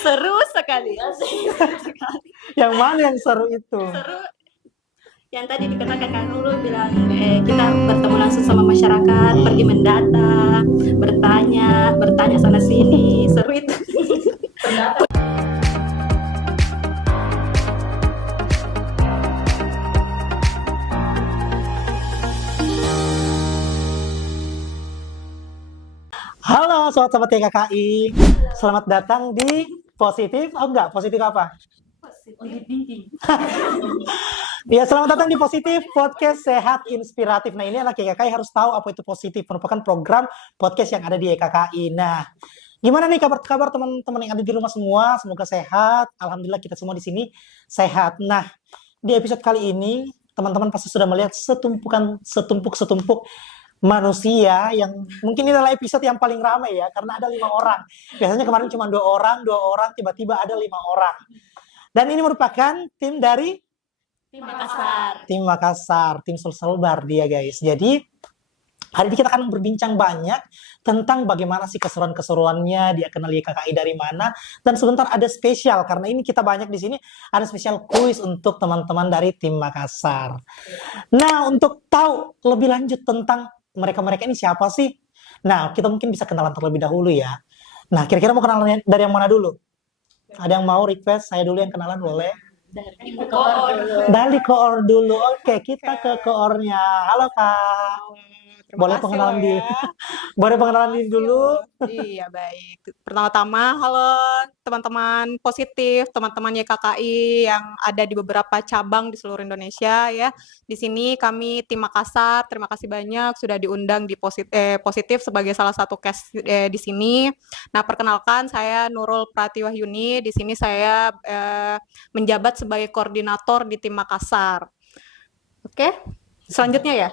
Seru sekali. Yang mana yang seru itu? Seru. Yang tadi dikatakan Kang Nurul bilang kita bertemu langsung sama masyarakat, pergi mendata, bertanya sana sini, seru itu. Halo sobat-sobat TKKI, selamat datang di Positif. Oh enggak, positif apa? Positif thinking. Ya, selamat datang di Positif, podcast sehat inspiratif. Nah, ini anak YKKI harus tahu apa itu positif. Merupakan program podcast yang ada di YKKI. Nah, gimana nih kabar-kabar teman-teman yang ada di rumah semua? Semoga sehat. Alhamdulillah kita semua di sini sehat. Nah, di episode kali ini teman-teman pasti sudah melihat setumpuk manusia yang mungkin ini adalah episode yang paling ramai ya, karena ada 5 orang. Biasanya kemarin cuma 2 orang, tiba-tiba ada 5 orang. Dan ini merupakan tim dari Tim Makassar. Tim Makassar, tim Sulselbar dia guys. Jadi hari ini kita akan berbincang banyak tentang bagaimana sih keseruan-keseruannya, dia kenal YKKI dari mana, dan sebentar ada spesial karena ini kita banyak di sini, ada spesial kuis untuk teman-teman dari tim Makassar. Nah, untuk tahu lebih lanjut tentang mereka-mereka ini siapa sih? Nah, kita mungkin bisa kenalan terlebih dahulu ya. Nah, kira-kira mau kenalan dari yang mana dulu? Ada yang mau request? Saya dulu yang kenalan boleh? Dari koor dulu. Oke, kita ke koornya. Halo Kak. Boleh pengenalan diri? Boleh pengenalan diri dulu? Iya, baik. Pertama-tama, halo teman-teman positif, teman-teman YKKI yang ada di beberapa cabang di seluruh Indonesia ya. Di sini kami tim Makassar, terima kasih banyak sudah diundang di positif sebagai salah satu cast di sini. Nah, perkenalkan saya Nurul Pratiwahyuni. Di sini saya menjabat sebagai koordinator di tim Makassar. Oke, selanjutnya ya.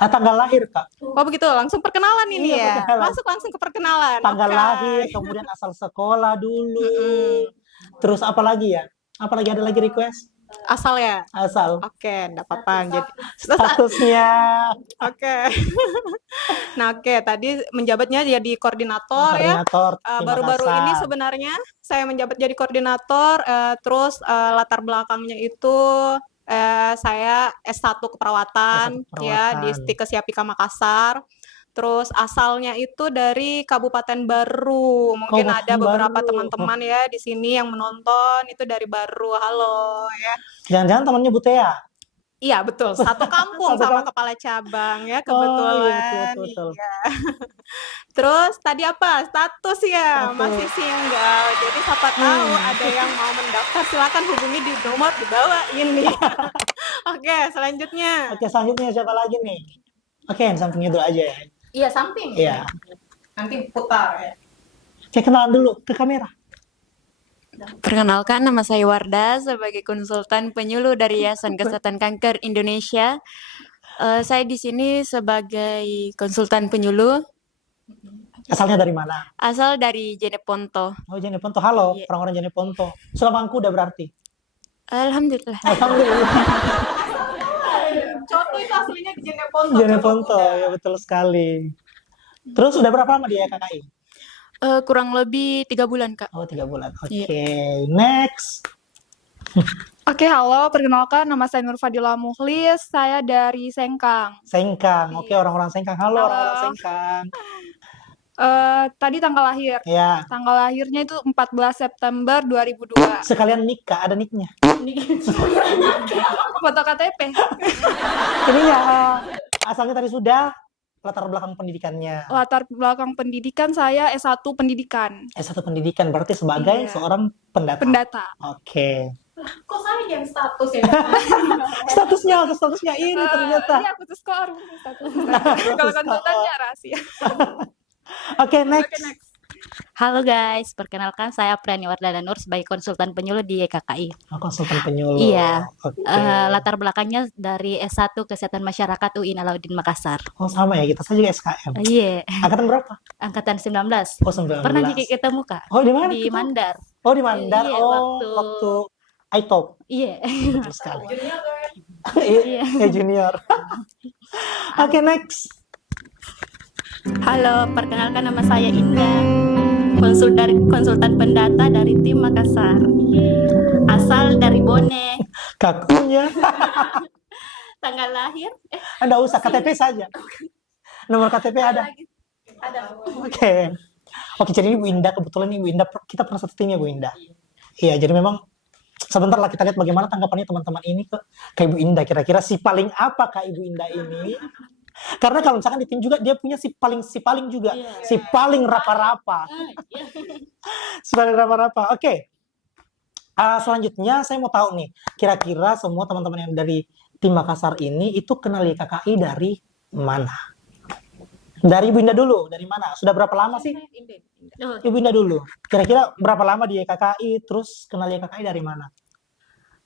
Tanggal lahir Kak. Oh begitu, langsung perkenalan ini Iya, ya. perkenalan. Masuk langsung ke perkenalan. Tanggal Oke. lahir, kemudian asal sekolah dulu. Terus apa lagi ya? Apa lagi, ada lagi request? Asal ya. Asal. Oke, enggak apa-apa. Jadi Statusnya. oke. Nah, oke, tadi menjabatnya jadi koordinator ya. Koordinator tim Baru-baru ini Makassar. sebenarnya saya menjabat jadi koordinator, terus latar belakangnya itu saya S1 keperawatan, S1 ya di keperawatan. Stikes Yapika Makassar. Terus asalnya itu dari Kabupaten Baru. Mungkin Kabupaten ada beberapa Baru. teman-teman ya di sini yang menonton itu dari Baru. Halo ya. Jangan-jangan temannya Butea? Iya betul, satu kampung Satu sama kampung. kepala cabang ya Oh, kebetulan. iya, betul. Iya. Terus tadi apa? Status ya, Status. masih single. Jadi siapa tahu ada yang mau mendaftar, silakan hubungi di nomor di bawah ini. Oke, selanjutnya. Oke, selanjutnya siapa lagi nih? Oke, yang sampingnya dulu aja ya. Iya, samping. Iya. Nanti putar ya. Oke, kenalan dulu ke kamera. Perkenalkan, nama saya Wardah sebagai konsultan penyuluh dari Yayasan Kesehatan Kanker Indonesia. Saya di sini sebagai konsultan penyuluh, Asalnya dari mana? asal dari Jeneponto. Oh, Jeneponto. Halo, Iya. orang-orang Jeneponto. Sudah bangku udah berarti? Alhamdulillah. Alhamdulillah. Coto itu aslinya di Jeneponto. Jeneponto, ya betul sekali. Terus udah berapa lama di YKKI? Kurang lebih 3 bulan, Kak. Oh, 3 bulan. Oke, Iya. next. Oke, halo, perkenalkan nama saya Nur Fadila Mukhlis, saya dari Sengkang. Sengkang. Oke, orang-orang Sengkang. Halo, Halo. orang-orang Sengkang. Tadi tanggal lahir. Ya, Tanggal lahirnya itu 14 September 2002. sekalian nik, Kak. Ada niknya. Foto KTP. Ini ya, asalnya tadi sudah. Latar belakang pendidikannya. Latar belakang pendidikan saya S1 Pendidikan. S1 pendidikan, berarti sebagai Iya. seorang pendata. Pendata. Oke. Kok saya yang status ya? Statusnya ini ternyata. Iya, khusus koor. Kalau konsultannya rahasia. Oke, next. Oke, next. Halo guys, perkenalkan saya Prani Wardana Nur sebagai konsultan penyuluh di YKKI. Oh, konsultan penyuluh. Iya. Oke. Latar belakangnya dari S1 Kesehatan Masyarakat UIN Alauddin Makassar. Oh, sama ya, kita saja juga SKM. Iya, Angkatan berapa? angkatan 19. Oh, 19. Pernah ketemu, Kak? Oh, di mana? Di kita? Mandar. Oh, di Mandar. Iya, Oh, waktu- waktu iTop. Iya. Betul sekali. Iya. Junior. Oke, next. Halo, perkenalkan nama saya Indah, konsultan pendata dari tim Makassar. Asal dari Bone. Kakunya. Tanggal lahir Anda usah KTP saja. Nomor KTP ada. ada. Oke. Oke, jadi ini Bu Indah, kebetulan ini Bu Indah, kita pernah satu tim ya Bu Indah. Iya, jadi memang sebentar lah kita lihat bagaimana tanggapannya teman-teman ini ke Ibu Indah. Kira-kira si paling apa Kak Ibu Indah ini? Karena kalau misalkan di tim juga dia punya si paling juga, si paling rapa-rapa. Si paling rapa-rapa. Oke. Selanjutnya saya mau tahu nih, kira-kira semua teman-teman yang dari tim Makassar ini itu kenal YKKI dari mana? Dari Ibu Indah dulu, dari mana? Sudah berapa lama sih? Ibu Indah dulu. Kira-kira berapa lama di YKKI, terus kenal YKKI dari mana?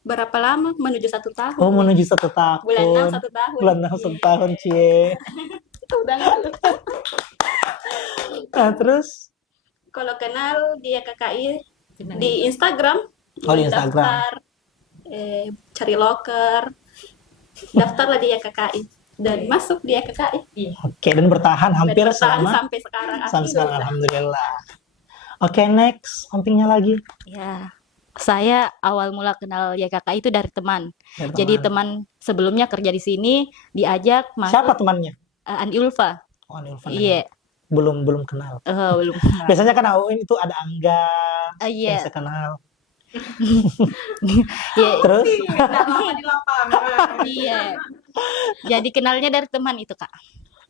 Berapa lama? Menuju 1 tahun. Oh, menuju 1 tahun. Bulan 6 1 tahun. Bulan 6 1 tahun, cie. Itu udah lalu. Nah, terus? Kalau kenal dia KKI di Instagram. Oh, di Instagram. Daftar, cari loker. Daftarlah dia KKI dan masuk dia KKI. Oke, dan bertahan hampir Dan bertahan selama sampai sekarang. sampai sekarang, alhamdulillah. Oke, next, sampingnya lagi. Ya, saya awal mula kenal YKKI itu dari teman. Dari Jadi teman sebelumnya kerja di sini diajak siapa masuk temannya? Andi Ulfa. Oh, Nilvan. Iya, Belum kenal. belum. Biasanya kan AUN itu ada Angga yang Iya, saya kenal. iya, Terus Lama di lapangan. iya. Jadi kenalnya dari teman itu, Kak.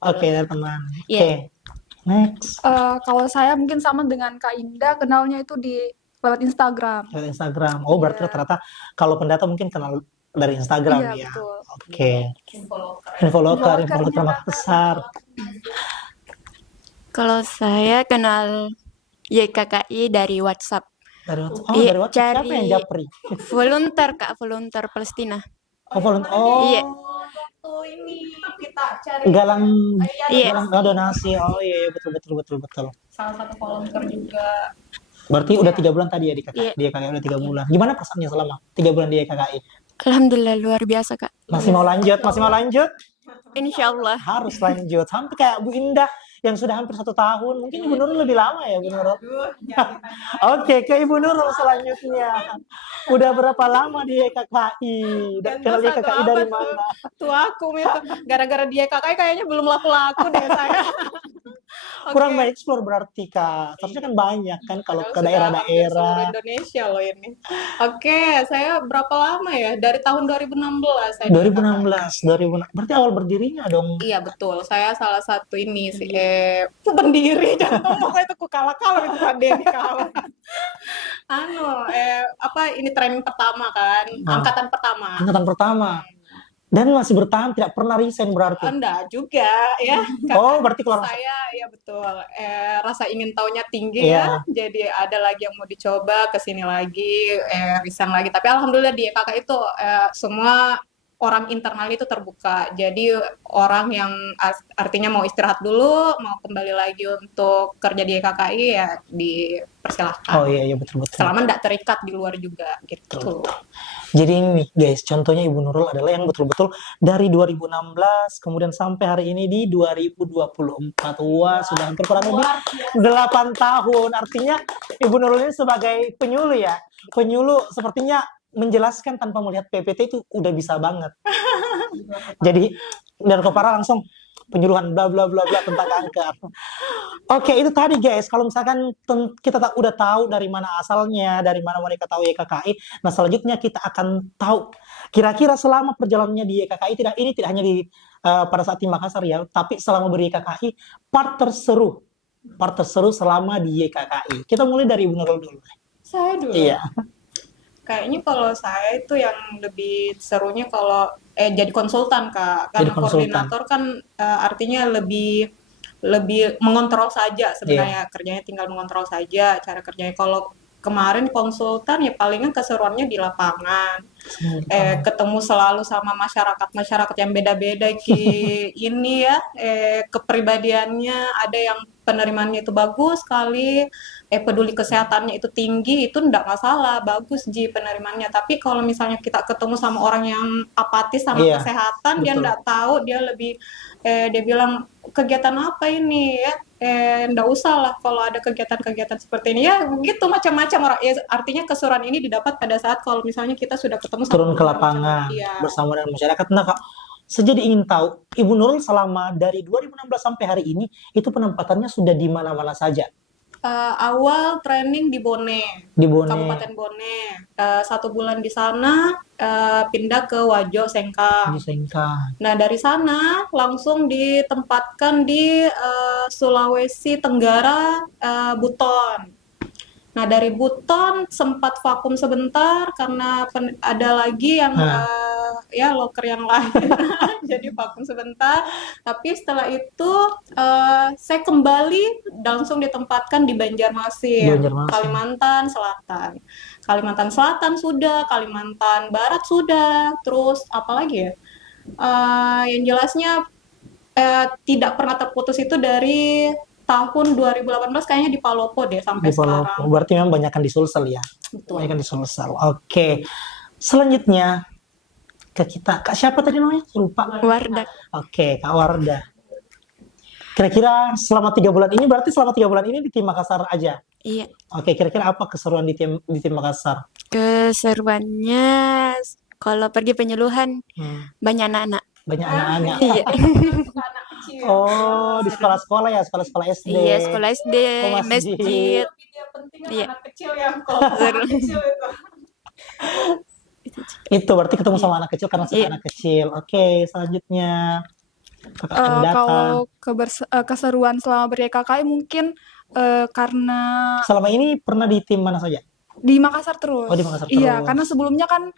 oke, dari teman. Oke. Iya. Next, Kalau saya mungkin sama dengan Kak Indah, kenalnya itu di lewat Instagram. dari Instagram. Oh, berarti rata-rata kalau pendata mungkin kenal dari Instagram Iya, ya. betul. Oke. Infoloker Makassar. Kalau saya kenal YKKI dari WhatsApp. Dari WhatsApp. Oh, Iya, dari WhatsApp. Siapa cari- yang japri? Volunteer, Kak, volunteer Palestina. Oh, volunteer. Oh, Iya. Oh ini kita cari galang Iya. galang donasi. Oh iya, betul. salah satu volunteer juga. Berarti udah 3 bulan tadi ya di KKI. Iya. Di KKI udah 3 bulan. Gimana perasaannya selama 3 bulan di KKI? Alhamdulillah luar biasa, Kak. Masih mau lanjut? Insya Allah. Harus lanjut. Sampai kayak Bu Indah yang sudah hampir 1 tahun. Mungkin Ibu Nurul lebih lama ya, Bu Nurul. Oke, ke Ibu Nurul selanjutnya. Udah berapa lama di KKI? Dan kenal masa KKI tuh dari apa tuh? mana? Tuh aku itu gara-gara dia kakak kayaknya belum laku-laku deh saya. Kurang Oke. banyak explore berarti, Kak. Seharusnya kan banyak kan kalau ke Sudah hampir daerah-daerah. seluruh Indonesia loh ini. Oke, saya berapa lama ya? Dari tahun 2016 saya di 2016. Berarti awal berdirinya dong. Iya betul, saya salah satu ini sih pendiri jangan ngomong itu ku kalah-kalah itu Pak Denny kalah. Ini training pertama kan, angkatan pertama. Angkatan pertama. Dan masih bertahan, tidak pernah resign berarti. Enggak juga ya. Oh, Karena berarti keluar saya ya betul. Rasa ingin taunya tinggi Iya. ya. Jadi ada lagi yang mau dicoba ke sini lagi, resign lagi. Tapi alhamdulillah di kakak itu semua orang internal itu terbuka. Jadi orang yang artinya mau istirahat dulu, mau kembali lagi untuk kerja di KKI ya dipersilahkan. Oh iya betul. Selama tidak terikat di luar juga gitu. Jadi ini guys, contohnya Ibu Nurul adalah yang betul-betul dari 2016 kemudian sampai hari ini di 2024. Wah, sudah hampir kurang lebih 8 tahun. Artinya Ibu Nurul ini sebagai penyuluh ya. Penyuluh sepertinya menjelaskan tanpa melihat PPT itu udah bisa banget. Jadi dari kepala langsung penyuluhan bla bla bla bla tentang kanker. Oke, itu tadi guys. Kalau misalkan kita udah tahu dari mana asalnya, dari mana mereka tahu YKKI, nah selanjutnya kita akan tahu kira-kira selama perjalanannya di YKKI ini tidak hanya di pada saat di Makassar ya, tapi selama ber YKKI part terseru selama di YKKI. Kita mulai dari Ibu Nurul dulu. Saya dulu. Iya. Kayaknya kalau saya itu yang lebih serunya kalau jadi konsultan Kak. Karena Jadi konsultan. koordinator kan artinya lebih mengontrol saja sebenarnya. Kerjanya tinggal mengontrol saja cara kerjanya. Kalau kemarin konsultan ya palingan keseruannya di lapangan. Ketemu selalu sama masyarakat yang beda-beda ini ya, kepribadiannya ada yang penerimaannya itu bagus sekali, peduli kesehatannya itu tinggi, itu ndak masalah, bagus Ji penerimaannya. Tapi kalau misalnya kita ketemu sama orang yang apatis sama Iya, kesehatan, dia betul. ndak tahu, dia lebih dia bilang kegiatan apa ini ya, ndak usah lah kalau ada kegiatan-kegiatan seperti ini ya, gitu macam-macam orang. Ya, artinya keseruan ini didapat pada saat kalau misalnya kita sudah ketemu sama Turun ke orang lapangan macam- iya. bersama dengan masyarakat. Nah, Kak, saya jadi ingin tahu, Ibu Nurul selama dari 2016 sampai hari ini, itu penempatannya sudah di mana-mana saja? Awal training di Bone, Di Bone, Kabupaten Bone. 1 bulan di sana, pindah ke Wajo Sengkang. di Sengkang. Nah, dari sana langsung ditempatkan di Sulawesi Tenggara, Buton. Nah, dari Buton sempat vakum sebentar karena ada lagi yang ya loker yang lain, jadi vakum sebentar. Tapi setelah itu saya kembali langsung ditempatkan di Banjarmasin, Banjarmasin. Kalimantan Selatan. Kalimantan Selatan sudah, Kalimantan Barat sudah, terus apa lagi ya? Yang jelasnya tidak pernah terputus itu dari tahun 2018 kayaknya di Palopo deh sampai Di Palopo. sekarang. Berarti memang banyakkan di Sulsel ya? Betul. Banyakkan di Sulsel. Oke. Selanjutnya, ke kita. Kak siapa tadi namanya? Lupa. Wardah. Oke, Kak Wardah. Kira-kira selama 3 bulan ini, berarti selama 3 bulan ini di tim Makassar aja? Iya. Oke, kira-kira apa keseruan di tim Makassar? Keseruannya kalau pergi penyuluhan banyak anak-anak. Banyak anak-anak. Iya. Anak kecil. Oh, di sekolah-sekolah ya, sekolah-sekolah SD. Iya, sekolah SD, Oh, masjid. masjid. Yang penting Iya. anak kecil ya, kalau anak kecil itu. Itu berarti ketemu sama anak kecil karena suka Iya. anak kecil. Oke, selanjutnya Kakak Pendata. Kalau keseruan selama ber-YKKI mungkin karena Selama ini pernah di tim mana saja? di Makassar terus. Oh, di Makassar Iya, terus. karena sebelumnya kan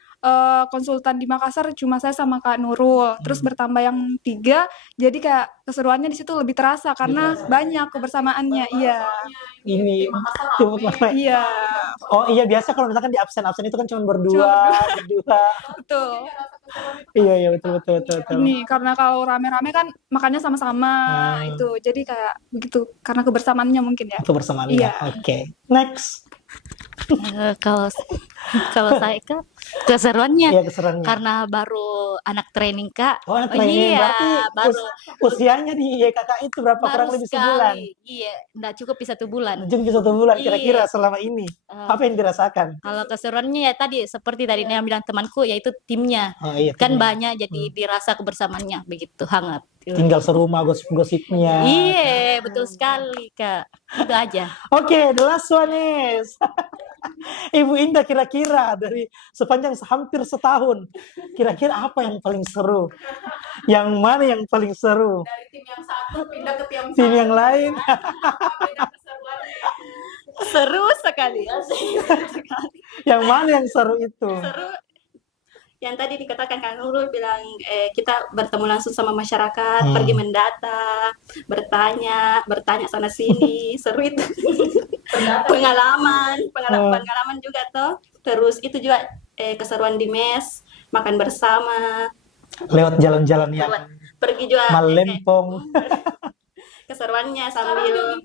konsultan di Makassar cuma saya sama Kak Nurul. Terus bertambah yang 3, jadi kayak keseruannya di situ lebih terasa karena banyak kebersamaannya. Iya. Ini tim mana? Iya, Oh iya, biasa kalau misalkan di absen-absen itu kan cuma berdua. betul. Iya, iya, betul. Ini karena kalau rame-rame kan makannya sama-sama itu. Jadi kayak begitu karena kebersamaannya mungkin ya. Kebersamaan Iya. ya. Oke. Next. Kalau saya Kak, keseruannya Iya, keseruannya. karena baru anak training Kak. Oh, anak training. Iya, Berarti baru usianya di YKK itu berapa? Kurang lebih sebulan. Iya, enggak cukup di 1 bulan. Mungkin 1 bulan Iya. kira-kira selama ini. Apa yang dirasakan? Kalau keseruannya ya tadi seperti tadi yang bilang temanku yaitu timnya. Oh iya. Kan tim. banyak jadi dirasa kebersamaannya begitu hangat. Tinggal serumah gosip-gosipnya. Iya, betul sekali Kak. Itu aja. Oke, the last one is Ibu Indah, kira-kira dari sepanjang hampir setahun, kira-kira apa yang paling seru? Yang mana yang paling seru? Dari tim yang satu pindah ke Tim yang lain? beda keseruannya. Seru sekali. Yang mana yang seru itu? Seru. Yang tadi dikatakan Kang Nurul bilang kita bertemu langsung sama masyarakat, pergi mendata, bertanya sana sini, seru itu. pengalaman juga toh. Terus itu juga keseruan di mes, makan bersama, Lewat jalan-jalan yang pergi juga melempong. keseruannya sambil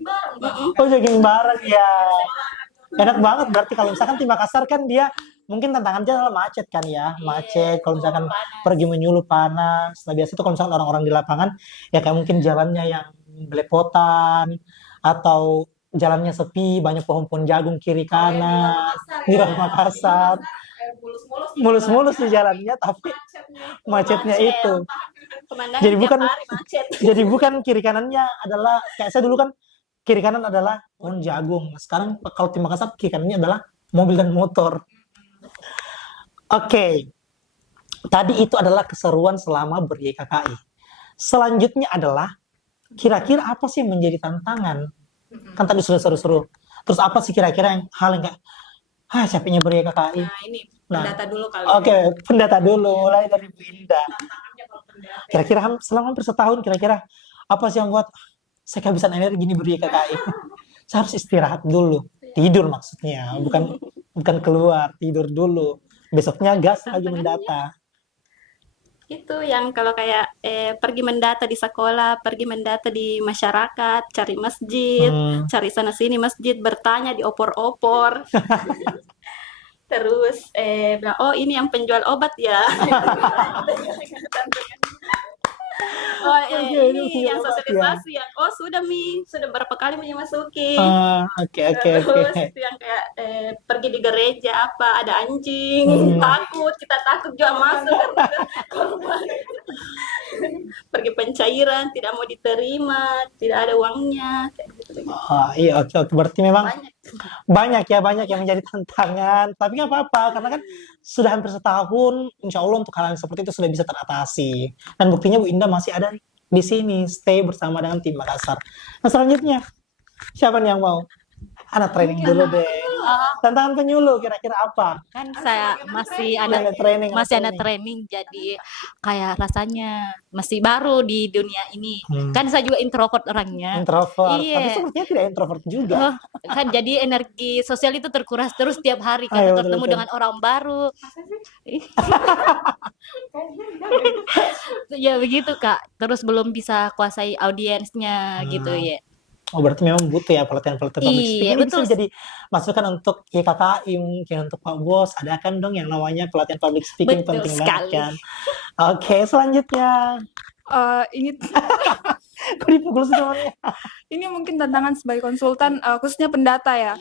Oh, jogging bareng ya. Enak banget berarti kalau misalkan tim Makassar kan dia mungkin tantangannya adalah macet kan ya. Macet kalau misalkan pergi menyuluh panas. Nah, biasa itu kalau misalkan orang-orang di lapangan ya kayak mungkin jalannya yang belepotan atau jalannya sepi, banyak pohon-pohon jagung kiri kanan. Di Makassar. Mulus-mulus di jalannya tapi macetnya itu. pemandangan Jadi tiap bukan hari macet. jadi bukan kiri kanannya adalah kayak saya dulu kan kiri kanan adalah pohon jagung. Nah, sekarang kalau tim Makassar kiri kanannya adalah mobil dan motor. Oke. Tadi itu adalah keseruan selama ber-YKKI. Selanjutnya adalah kira-kira apa sih yang menjadi tantangan? Kan tadi sudah seru-seru. Terus apa sih kira-kira yang hal yang kayak capeknya ber-YKKI? Nah, ini Nah, pendata dulu kali. Oke, pendata dulu mulai dari Bu Indah. Tantangannya kalau pendata. Kira-kira selama hampir setahun kira-kira apa sih yang buat saya kehabisan energi nih ber-YKKI? Saya harus istirahat dulu. Tidur maksudnya, bukan keluar, tidur dulu. Besoknya gas lagi mendata. Itu yang kalau kayak pergi mendata di sekolah, pergi mendata di masyarakat, cari masjid, Hmm. cari sana sini masjid, bertanya di opor-opor. Terus bilang, oh ini yang penjual obat ya. Oh Oke, itu ini yang penjual obat ya. sosialisasi yang oh sudah sudah berapa kali dimasuki. Oke. Terus itu yang kayak pergi di gereja apa ada anjing takut kita takut juga masuk kan korban. Pergi pencairan tidak mau diterima tidak ada uangnya kayak gitu. Iya, oke. Berarti memang Banyak. banyak yang menjadi tantangan. Tapi nggak apa-apa, karena kan sudah hampir setahun, insya Allah untuk hal yang seperti itu sudah bisa teratasi. Dan buktinya Bu Indah masih ada di sini, stay bersama dengan tim Makassar. Nah selanjutnya, siapa nih yang mau? Anak training dulu deh. Tantangan penyuluh kira-kira apa? Kan saya masih Ada training, anak training, jadi kayak rasanya masih baru di dunia ini. Kan saya juga introvert orangnya. Introvert, Iya. tapi sepertinya tidak introvert juga. Oh, kan jadi energi sosial itu terkuras terus tiap hari Ayo, kan ketemu betul. dengan orang baru. Ya begitu Kak. Terus belum bisa kuasai audiensnya gitu ya. Oh berarti memang butuh ya pelatihan-pelatihan public speaking. Iya, Ini bisa betul. jadi masukan untuk YKKI, mungkin untuk Pak Bos. Adakan dong yang namanya pelatihan public speaking, Betul penting sekali. banget kan. Oke, selanjutnya. Ini Kok dipukul sih temannya? ini mungkin tantangan sebagai konsultan khususnya pendata ya.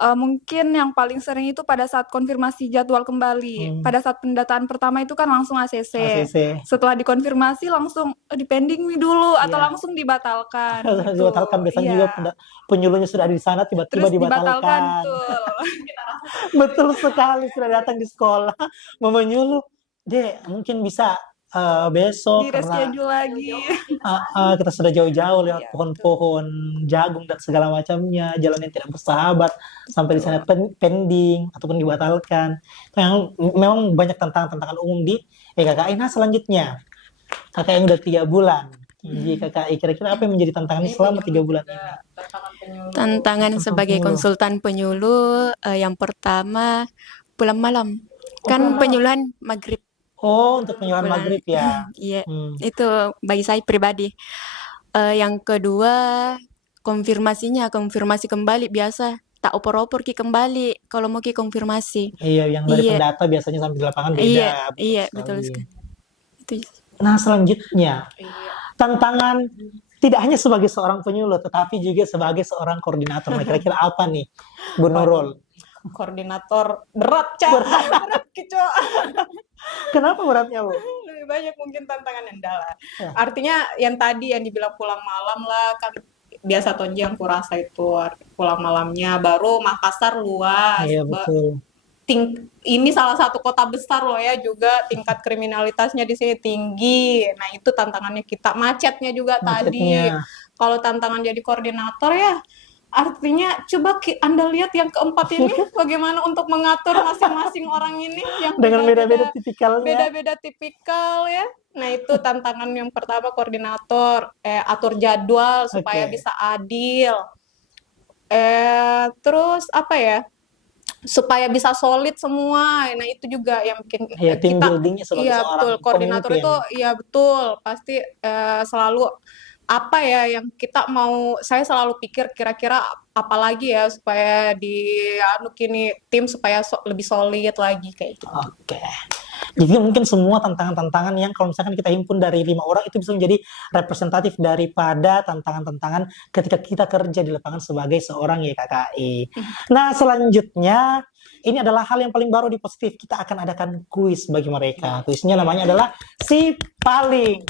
Mungkin yang paling sering itu pada saat konfirmasi jadwal kembali. Pada saat pendataan pertama itu kan langsung ACC. ACC. Setelah dikonfirmasi langsung dipending nih dulu atau Iya. langsung dibatalkan. gitu. Dibatalkan, biasanya Iya. juga penyuluhnya sudah ada di sana, tiba-tiba Terus dibatalkan, dibatalkan. betul. Betul sekali, sudah datang di sekolah, mau menyuluh. Dek, mungkin bisa besok Di karena reschedule lagi. kita sudah jauh-jauh lewat pohon-pohon jagung dan segala macamnya, jalan yang tidak bersahabat, sampai di sana pending ataupun dibatalkan. Itu yang memang banyak tantangan-tantangan umum di YKKI. Nah selanjutnya, kakak yang udah 3 bulan di YKKI, kira-kira apa yang menjadi tantangannya selama 3 bulan ini? Tantangan sebagai penyuluh. konsultan penyuluh yang pertama pulang malam. Kan penyuluhan maghrib. Oh, untuk penyuluhan Pulang. maghrib ya. Iya, itu bagi saya pribadi. Yang kedua, konfirmasi kembali biasa. Tak opor-opor ki kembali kalau mau ki konfirmasi. Iya, yang dari Iya. pendata biasanya sampai di lapangan beda. Iya, betul sekali. Itu. Nah, selanjutnya, tantangan tidak hanya sebagai seorang penyuluh, tetapi juga sebagai seorang koordinator. Nah, kira-kira apa nih, Bu Nurul? Koordinator berat, Cak. Berat, Kico. Kenapa beratnya, Bu? Lebih banyak mungkin tantangan yang dalam. Ya. Artinya yang tadi yang dibilang pulang malam lah kan biasa Tonji yang kurasa itu pulang malamnya baru Makassar luas. Iya, betul. Ini salah satu kota besar loh ya juga tingkat kriminalitasnya di sini tinggi. Nah, itu tantangannya kita. Macetnya juga tadi. Macetnya. Kalau tantangan jadi koordinator ya artinya coba Anda lihat yang keempat ini bagaimana untuk mengatur masing-masing orang ini yang Dengan beda-beda tipikalnya. beda-beda tipikal ya. Nah, itu tantangan yang pertama koordinator, atur jadwal supaya Oke. bisa adil. Terus apa ya? Supaya bisa solid semua. Nah, itu juga yang bikin Iya, tim building-nya sebagai iya, seorang betul. Koordinator pemimpin. itu iya betul, pasti selalu apa ya yang kita mau saya selalu pikir kira-kira apa lagi ya supaya di kini tim supaya lebih solid lagi kayak gitu. Oke. Jadi mungkin semua tantangan-tantangan yang kalau misalkan kita himpun dari 5 orang itu bisa menjadi representatif daripada tantangan-tantangan ketika kita kerja di lapangan sebagai seorang YKKI. Nah, selanjutnya ini adalah hal yang paling baru di Positif. Kita akan adakan kuis bagi mereka. Kuisnya namanya adalah Si Paling.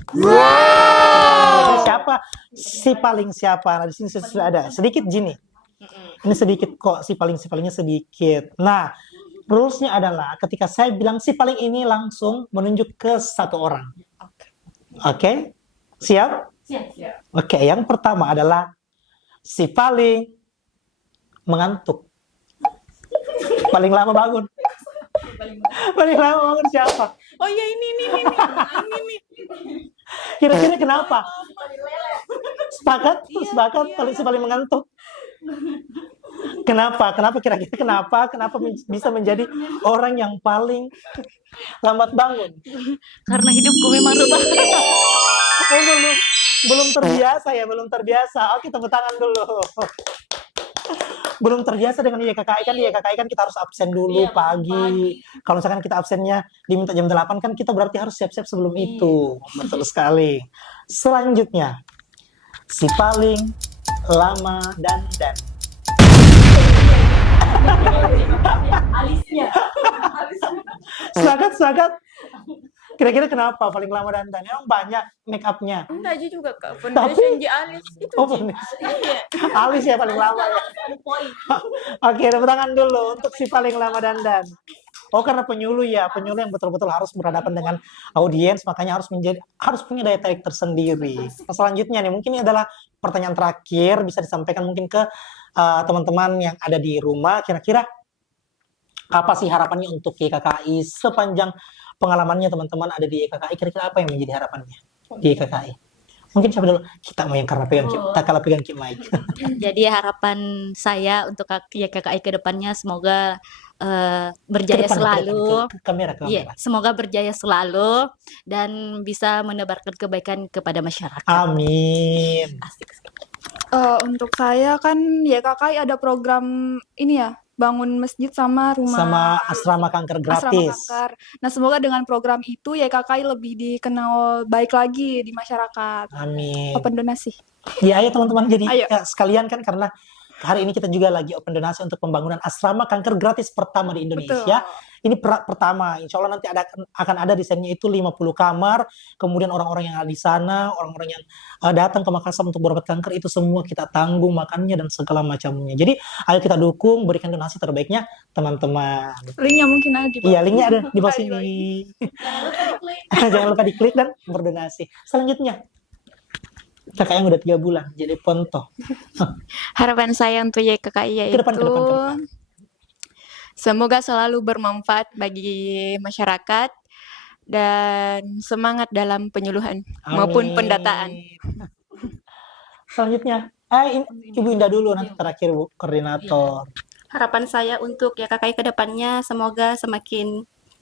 Siapa? Si Paling siapa? Nah, di sini sudah ada. Sedikit Jini. Ini sedikit kok, si palingnya sedikit. Nah, rules-nya adalah ketika saya bilang si paling ini langsung menunjuk ke satu orang. Oke? Siap? Siap. Oke, yang pertama adalah si paling mengantuk. Paling lama bangun. Paling lama bangun siapa? Oh iya ini nih. Kira-kira kenapa? Sepakat? Sepakat? Si paling mengantuk. Kenapa? Kira-kira kenapa bisa menjadi orang yang paling lambat bangun? Karena hidupku memang rebahan. Oh, belum terbiasa ya, belum terbiasa. Oke, tepuk tangan dulu. Belum terbiasa dengan YKKI kan, kita harus absen dulu Iya, pagi. Kalau misalkan kita absennya diminta jam 8 kan kita berarti harus siap-siap sebelum itu. Betul sekali. Selanjutnya, si paling lama dandan. Alisnya. Semangat. Kira-kira kenapa paling lama dandan? Emang banyak make up-nya. Enggak juga Kak, Tapi- foundation di alis itu Oh, Ji. foundation. Iya. Alis ya paling lama ya. Oke, tepuk tangan dulu untuk si paling lama dandan. Oh, karena penyuluh ya, penyuluh yang betul-betul harus berhadapan dengan audiens, makanya harus punya daya tarik tersendiri. Nah, selanjutnya nih, mungkin ini adalah pertanyaan terakhir, bisa disampaikan mungkin ke teman-teman yang ada di rumah. Kira-kira apa sih harapannya untuk YKKI sepanjang pengalamannya teman-teman ada di YKKI? Kira-kira apa yang menjadi harapannya di YKKI? Mungkin siapa dulu? Kita mau yang karena tak pegang mic. Jadi harapan saya untuk YKKI ke depannya semoga berjaya selalu. Ke kamera. Iya, semoga berjaya selalu dan bisa menebarkan kebaikan kepada masyarakat. Amin. Untuk saya kan YKKI ada program ini ya, bangun masjid sama rumah Sama asrama kanker asrama gratis. kanker. Nah, semoga dengan program itu YKKI lebih dikenal baik lagi di masyarakat. Amin. Open donasi. Ya, ayo teman-teman. Jadi Ayo. ya, sekalian kan karena hari ini kita juga lagi open donasi untuk pembangunan asrama kanker gratis pertama di Indonesia. Ini pertama, insya Allah nanti akan ada desainnya itu 50 kamar, kemudian orang-orang yang ada di sana, orang-orang yang datang ke Makassar untuk berobat kanker, itu semua kita tanggung makannya dan segala macamnya. Jadi ayo kita dukung, berikan donasi terbaiknya teman-teman. Linknya mungkin ada di bawah. Iya, linknya ada di bawah Ada di sini. Jangan lupa diklik dan berdonasi. Selanjutnya, kakak yang udah 3 bulan jadi ponto. Harapan saya untuk YKKI Ke depan. yaitu semoga selalu bermanfaat bagi masyarakat dan semangat dalam penyuluhan maupun Amin. pendataan. Selanjutnya, Ibu Indah dulu nanti terakhir Bu, koordinator. Harapan saya untuk YKKI ke depannya semoga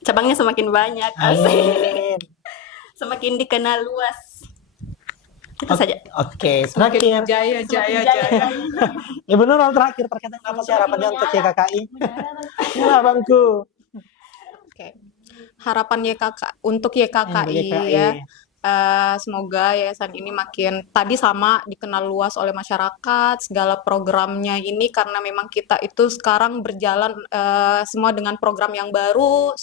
cabangnya semakin banyak. Amin. Semakin dikenal luas. Itu saja. Oke, terakhir. Jaya. Ibu Nurul terakhir terkait dengan apa sih harapannya untuk YKKI? Ya, Bangku. Oke. Harapan untuk YKKI ya. Semoga yayasan ini makin tadi sama dikenal luas oleh masyarakat, segala programnya ini karena memang kita itu sekarang berjalan semua dengan program yang baru.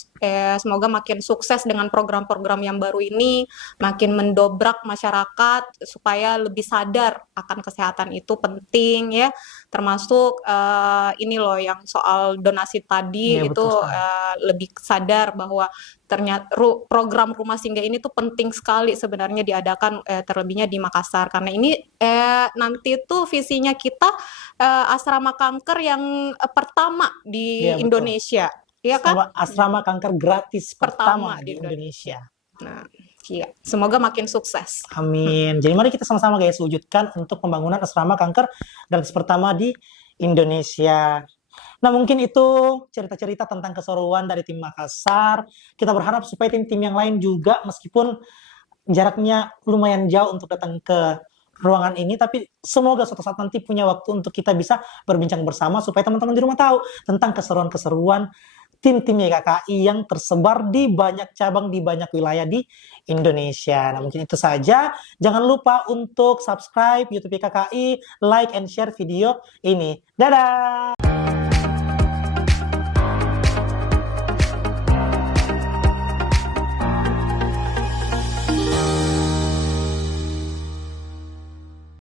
Semoga makin sukses dengan program-program yang baru ini, makin mendobrak masyarakat supaya lebih sadar akan kesehatan itu penting ya. Termasuk ini loh yang soal donasi tadi Iya, itu betul sekali. lebih sadar bahwa ternyata program rumah singgah ini tuh penting sekali sebenarnya diadakan terlebihnya di Makassar karena ini nanti tuh visinya kita asrama kanker yang pertama di Iya, betul. Indonesia, ya kan? Sama asrama kanker gratis pertama Pertama di di Indonesia. Nah, iya, semoga makin sukses. Amin. Jadi mari kita sama-sama guys wujudkan untuk pembangunan asrama kanker gratis pertama di Indonesia. Nah, mungkin itu cerita-cerita tentang keseruan dari tim Makassar. Kita berharap supaya tim-tim yang lain juga meskipun jaraknya lumayan jauh untuk datang ke ruangan ini, tapi semoga suatu saat nanti punya waktu untuk kita bisa berbincang bersama supaya teman-teman di rumah tahu tentang keseruan-keseruan tim-tim YKKI yang tersebar di banyak cabang, di banyak wilayah di Indonesia. Nah, mungkin itu saja. Jangan lupa untuk subscribe YouTube YKKI, like and share video ini. Dadah!